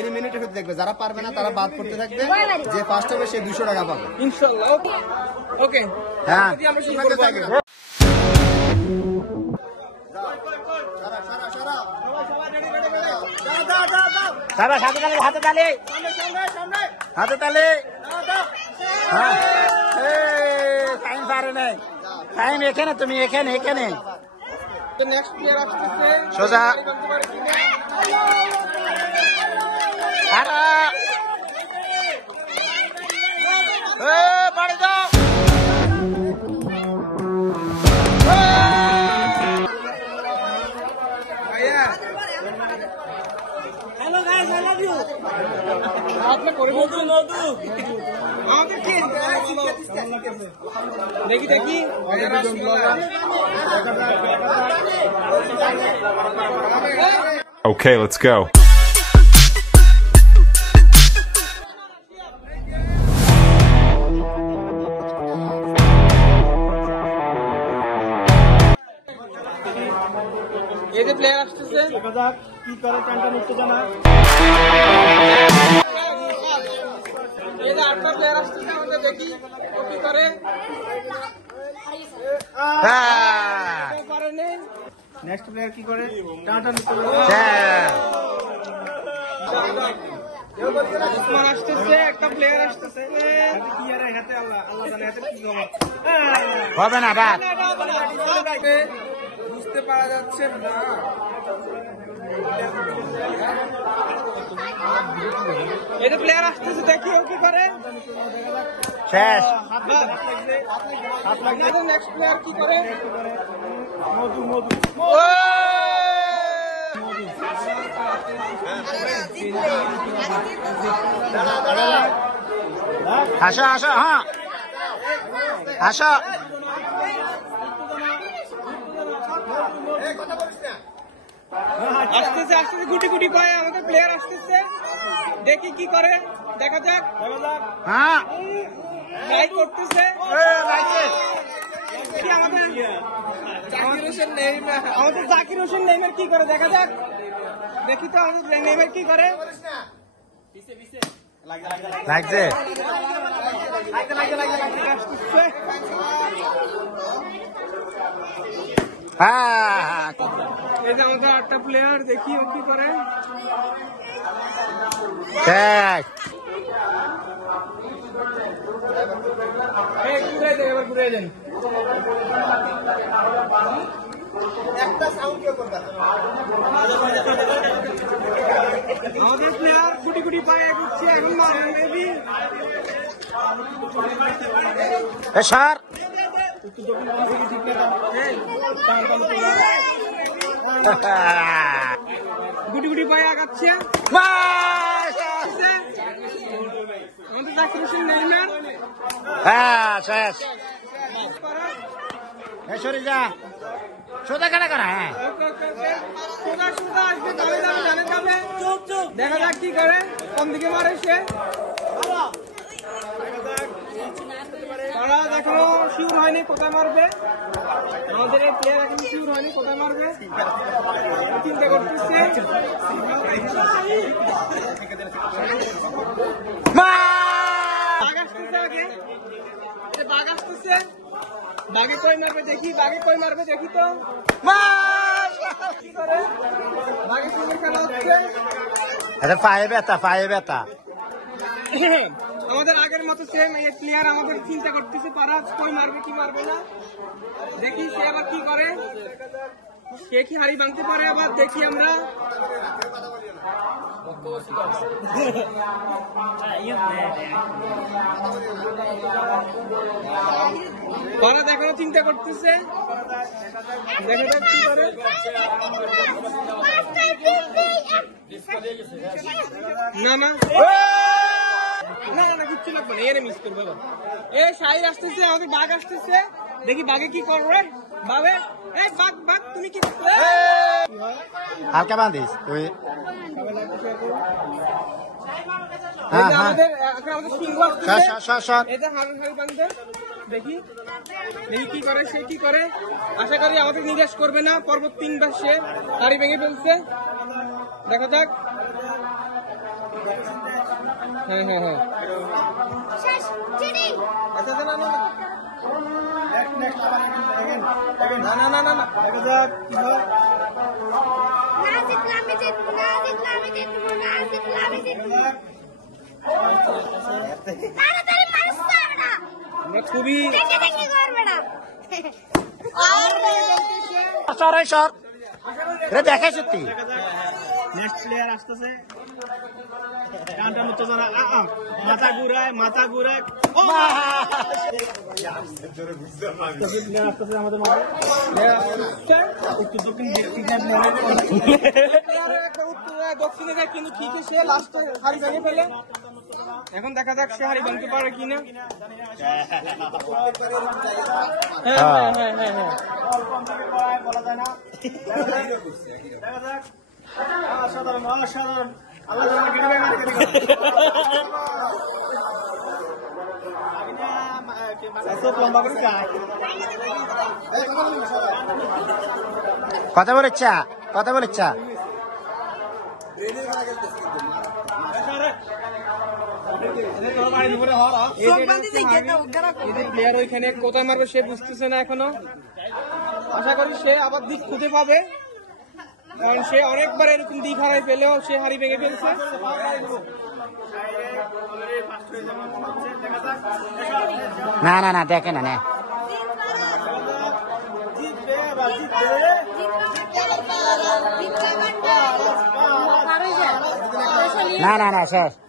Eliminated হতে থাকবে, যারা পারবে না তারা বাদ পড়তে থাকবে, যে ফার্স্ট হবে সে 200 টাকা পাবে ইনশাআল্লাহ। ওকে হ্যাঁ আমরা শুরু করব আগে। হাতে তালি হ্যাঁ টাইম পারে নাই টাইম এখানে তুমি এখানে নেক্সট প্লেয়ার আসছে সোজা বাড়ি যাও hello guys, I love you. আপনি করে মধু আমাদের কি দেখি Okay, let's go. এই যে প্লেয়ার আসতেছে, দেখা যাক কি করে। টানটা নিতে জানা এই যে আটটা প্লেয়ার আসতেছে, আমাদের দেখি কি করে। নেক্সট প্লেয়ার কি করে, টানটা নিতে আসতেছে। একটা প্লেয়ার আসতেছে, কি আর হাতে আল্লাহ জানে হাতে কি হবে না বাদ বুঝতে পারা যাচ্ছে না। এই যে প্লেয়ার আসতেছে, দেখি ও কি করে। শেষ নেক্সট প্লেয়ার কি করে। আসো হ্যাঁ আসো আসতেছে গুটি গুটি পায়ে আমাদের প্লেয়ার আসতেছে, দেখি কি করে, দেখা যাক। হ্যাঁ লাইক করতেছে আমাদের জাকির হোসেন নেইমার কি করে, দেখা যাক। দেখি তো আমাদের নেইমার কি করে। লাগছে হ্যাঁ এই যে আমাদের আটটা প্লেয়ার, দেখি ও কি করে। ঘুরে দেন আমাদের প্লেয়ার গুটি গুটি পায়ে এগোচ্ছে, এখন মারবেন মেবি। স্যার গুটি গুটি পায়ে আগাচ্ছে আমাদের জাকির হোসেন নেইমার। হ্যাঁ শেষ সরে যা সোজা কেনা করা হ্যাঁ দেখা যাক কি করে, কোন দিকে মারে সে। তারা এখনো শিওর হয়নি কোথায় মারবে, আমাদের এই প্লেয়ার এখন শিওর হয়নি কোথায় মারবে, চিন্তা করতেছে। বাঘ আসতেছে আগে, বাঘ আসতেছে, বাঘে কই মারবে দেখি, তো কি করে। বাঘের সঙ্গে খেলা হচ্ছে, পায়ে ব্যথা আমাদের আগের মতো সেম এই প্লেয়ার আমাদের চিন্তা করতেছে পারাজ কই মারবে কি মারবে না, দেখি সে আবার কি করে, কে কি হাড়ি ভাঙতে পারে আবার দেখি আমরা। পারাজ এখনো চিন্তা করতেছে, দেখা যাক কি করে। না না কিচ্ছু লাগবে না, এর মিস করবো। এ শাহির আসতেছে, আমাদের বাঘ আসতেছে, দেখি বাঘে কি করবে। বাবে এই বাঘ তুমি কি হালকা বাঁধিস তুই। আমাদের সিংহ আসতেছে, দেখি কি করে, সে কি করে। আশা করি আমাদের নিরাশ করবে না, পর্বত 3 বার সে হাড়ি ভেঙে ফেলছে, দেখা যাক। হ্যাঁ হ্যাঁ হ্যাঁ শেষ চিনি আচ্ছা না না নেক্সট আবার না না না না না দেখা যাক কি হয় না জিতলাম আমি জিতবো না জিতলাম আমি জিতবো না জিতলাম আমি জিতবো তাড়াতাড়ি মারতে হবে না আমরা খুবই দেখে দেখে করবে না দেখে সত্যি নেক্সট প্লেয়ার আসতেছে গানটা মতো যারা মাথা ঘুরায় আসতেছে আমাদের মাঝে একটু দক্ষিণে যায় কিন্তু ঠিকই সে লাস্টে হাড়ি ভেঙে ফেলে এখন দেখা যাক সে হাড়ি ভাঙতে পারে কিনা হ্যাঁ হ্যাঁ হ্যাঁ হ্যাঁ বলা যায় না দেখা যাক অসাধারণ অসাধারণ আল্লাহ জানা গিরবে মার্কে লম্বা করে কথা বলেছা কথা বলেছা প্লেয়ার ওইখানে কোথায় মারবে সে বুঝতেছে না এখনো আশা করি সে আবার দিক খুঁজে পাবে কারণ সে অনেকবার এরকম দিক হারাই পেলেও সে হাড়ি ভেঙে ফেলছে না না না দেখে না না না না স্যার